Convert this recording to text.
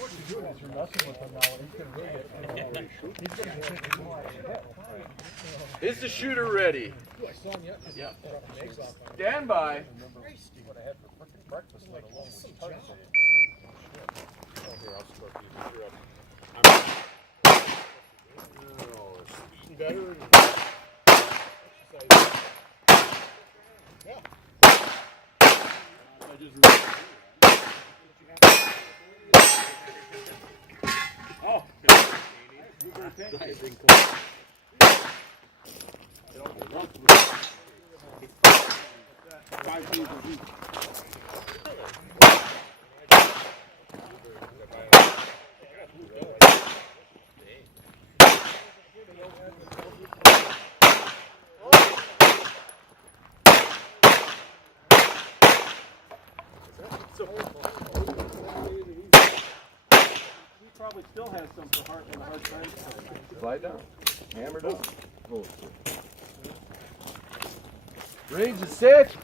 what you're doing is you're messing with him now, and he's going to really Is the shooter ready? Yeah. Stand by. What I had for freaking breakfast, let alone was tons of it. Oh, here, I'll start these. Eating better and exercising. Yeah. I just oh, probably still has some for hard in the hard times. Slide down. Hammer down. Range is set.